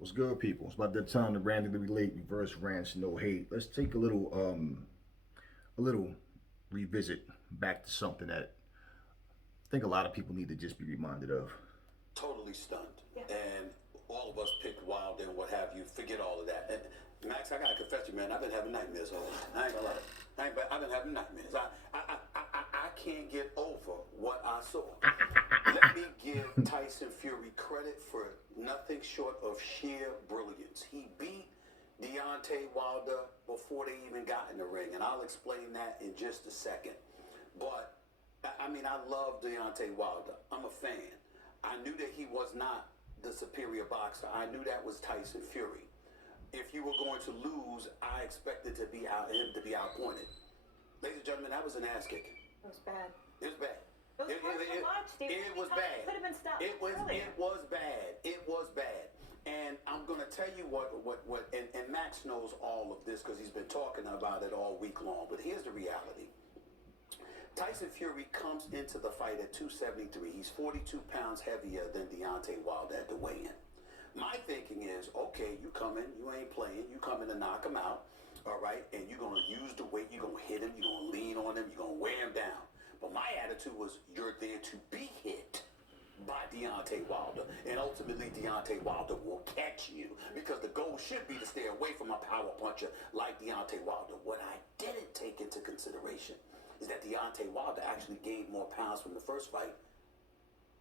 What's good, people? It's about that time to randomly relate, reverse rants, no hate. Let's take a little revisit back to something that I think a lot of people need to just be reminded of. Totally stunned. Yeah. And all of us picked Wilder and what have you. Forget all of that. And Max, I gotta confess to you, man, I've been having nightmares all day. I ain't gonna lie. I've been having nightmares. I can't get over what I saw. Let me give Tyson Fury credit for nothing short of sheer brilliance. He beat Deontay Wilder before they even got in the ring, and I'll explain that in just a second. But I mean, I love Deontay Wilder. I'm a fan. I knew that he was not the superior boxer. I knew that was Tyson Fury. If you were going to lose, I expected him to be outpointed. Ladies and gentlemen, that was an ass kicking. It was bad. It was bad. It was hard to watch, Steve. It was bad. It could have been stopped. It was bad. It was bad. And I'm gonna tell you what and Max knows all of this because he's been talking about it all week long. But here's the reality. Tyson Fury comes into the fight at 273. He's 42 pounds heavier than Deontay Wilder at the weigh-in. My thinking is, okay, you come in, you ain't playing, you come in to knock him out, all right, and you're going to use the weight, you're going to hit him, you're going to lean on him, you're going to wear him down. But my attitude was, you're there to be hit by Deontay Wilder, and ultimately Deontay Wilder will catch you because the goal should be to stay away from a power puncher like Deontay Wilder. What I didn't take into consideration is that Deontay Wilder actually gained more pounds from the first fight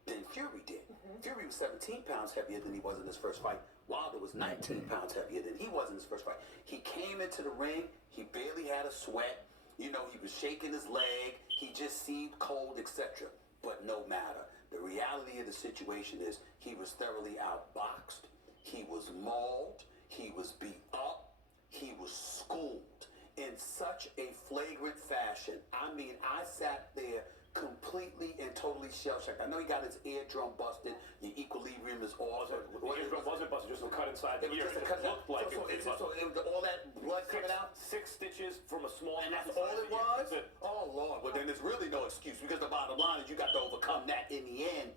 than Fury did. Mm-hmm. Fury was 17 pounds heavier than he was in his first fight. Wilder was 19 pounds heavier than he was in his first fight. He came into the ring, he barely had a sweat. You know, he was shaking his leg. He just seemed cold, etc. But no matter. The reality of the situation is he was thoroughly outboxed. He was mauled. He was beat up. He was schooled in such a flagrant fashion. I mean, I sat there completely and totally shell-shocked. I know he got his eardrum busted. Your equilibrium is off. The eardrum wasn't busted, just a cut inside the ear. It looked like all that blood coming out? 6 stitches from a small... And that's all it was? Oh, Lord. Well, then there's really no excuse because the bottom line is you got to overcome that. In the end,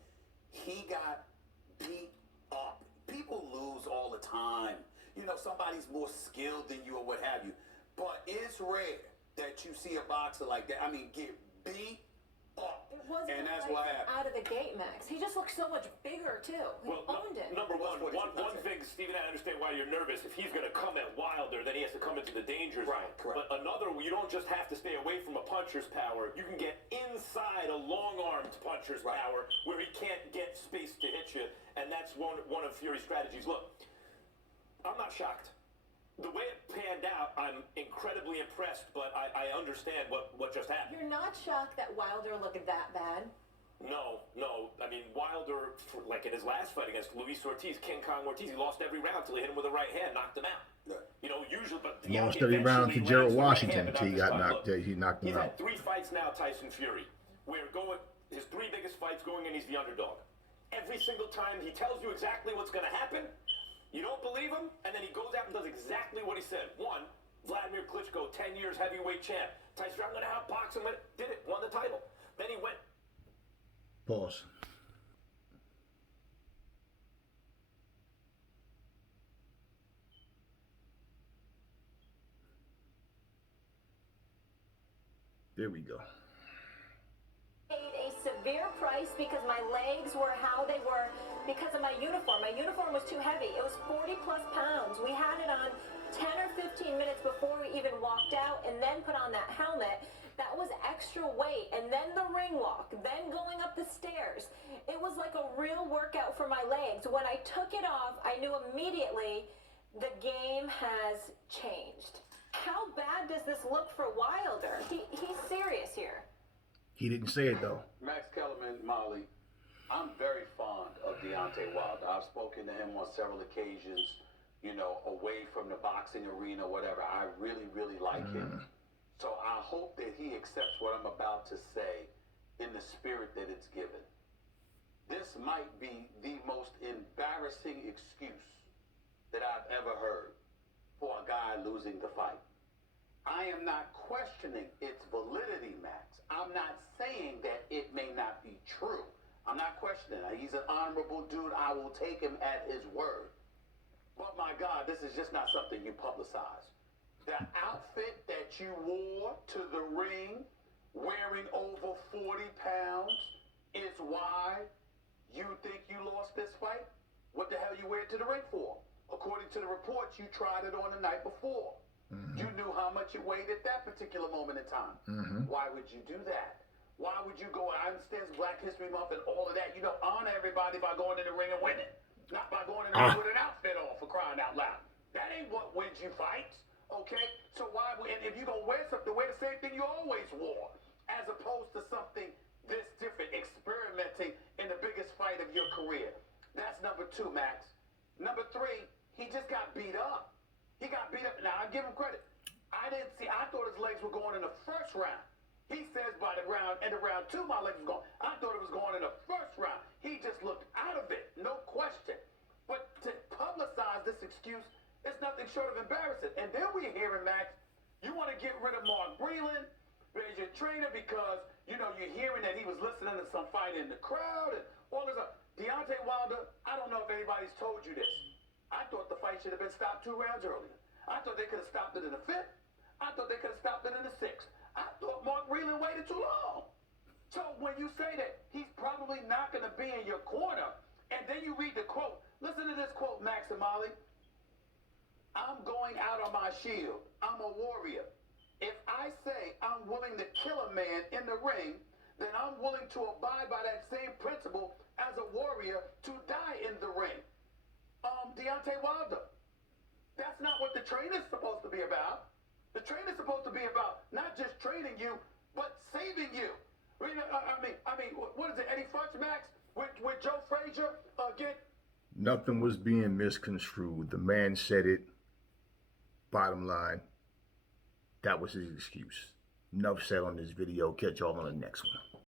he got beat up. People lose all the time. You know, somebody's more skilled than you or what have you. But it's rare that you see a boxer like that, I mean, get beat up. It wasn't and that's like what happened. Out of the gate, Max. He just looked so much bigger, too. He owned it. Number one thing, Stephen, I understand why you're nervous. If he's going to come at Wilder, then he has to come into the danger zone. Right, correct. But another, you don't just have to stay away from a puncher's power. You can get inside a long-armed puncher's power where he can't get space to hit you, and that's one of Fury's strategies. Look, I'm not shocked. The way it panned out, I'm incredibly impressed, but I understand what just happened. You're not shocked that Wilder looked that bad? No. I mean, Wilder, like in his last fight against Luis Ortiz, King Kong Ortiz, he lost every round until he hit him with a right hand, knocked him out. Yeah. You know, usually, but He lost every round to Gerald Washington until he got knocked. He knocked him He's out. had 3 fights now, Tyson Fury. His 3 biggest fights going in, he's the underdog. Every single time he tells you exactly what's going to happen. You don't believe him, and then he goes out and does exactly what he said. 1, Vladimir Klitschko, 10 years heavyweight champ. Tyson, I'm going to outbox him. Did it, won the title. Then he went. Pause. There we go. Paid a severe price because my legs were how they were because of my uniform. My uniform was too heavy. It was 40 plus pounds. We had it on 10 or 15 minutes before we even walked out and then put on that helmet. That was extra weight. And then the ring walk, then going up the stairs. It was like a real workout for my legs. When I took it off, I knew immediately the game has changed. How bad does this look for Wilder? He's serious here. He didn't say it, though. Max Kellerman, Molly, I'm very fond of Deontay Wilder. I've spoken to him on several occasions, you know, away from the boxing arena, whatever. I really, really like him. So I hope that he accepts what I'm about to say in the spirit that it's given. This might be the most embarrassing excuse that I've ever heard for a guy losing the fight. I am not questioning its validity, Max. I'm not saying that it may not be true. I'm not questioning it. He's an honorable dude. I will take him at his word. this is just not something you publicize. The outfit that you wore to the ring, wearing over 40 pounds, is why you think you lost this fight? What the hell you wear it to the ring for? According to the reports, you tried it on the night before. You knew how much it weighed at that particular moment in time. Why would you do that? Why would you go, I understand it's Black History Month and all of that. You don't honor everybody by going in the ring and winning. Not by going in the ring with an outfit on, for crying out loud. That ain't what wins you fights, okay? So why, and if you're going to wear something, wear the same thing you always wore, as opposed to something this different, experimenting in the biggest fight of your career. That's number 2, Max. Number 3, he just got beat up. He got beat up. Now, I give him credit. I thought his legs were going in the first round. He says by the round, end of round 2, my legs was going. I thought it was going in the first round. He just looked out of it, no question. But to publicize this excuse, it's nothing short of embarrassing. And then we're hearing, Max, you want to get rid of Mark Breland as your trainer because, you know, you're hearing that he was listening to some fight in the crowd and all this stuff. Deontay Wilder, I don't know if anybody's told you this. I thought the fight should have been stopped 2 rounds earlier. I thought they could have stopped it in the 5th. I thought they could have stopped it in the 6th. I thought Mark Breland waited too long. So when you say that he's probably not going to be in your corner, and then you read the quote, listen to this quote, Max and Molly. I'm going out on my shield. I'm a warrior. If I say I'm willing to kill a man in the ring, then I'm willing to abide by that same principle as a warrior to die in the ring. Deontay Wilder. That's not what the trainer's supposed to be about. The trainer's supposed to be about not just training you, but saving you. I mean, what is it, Eddie Fuchs, Max, with Joe Frazier again? Nothing was being misconstrued. The man said it. Bottom line, that was his excuse. Enough said on this video. Catch y'all on the next one.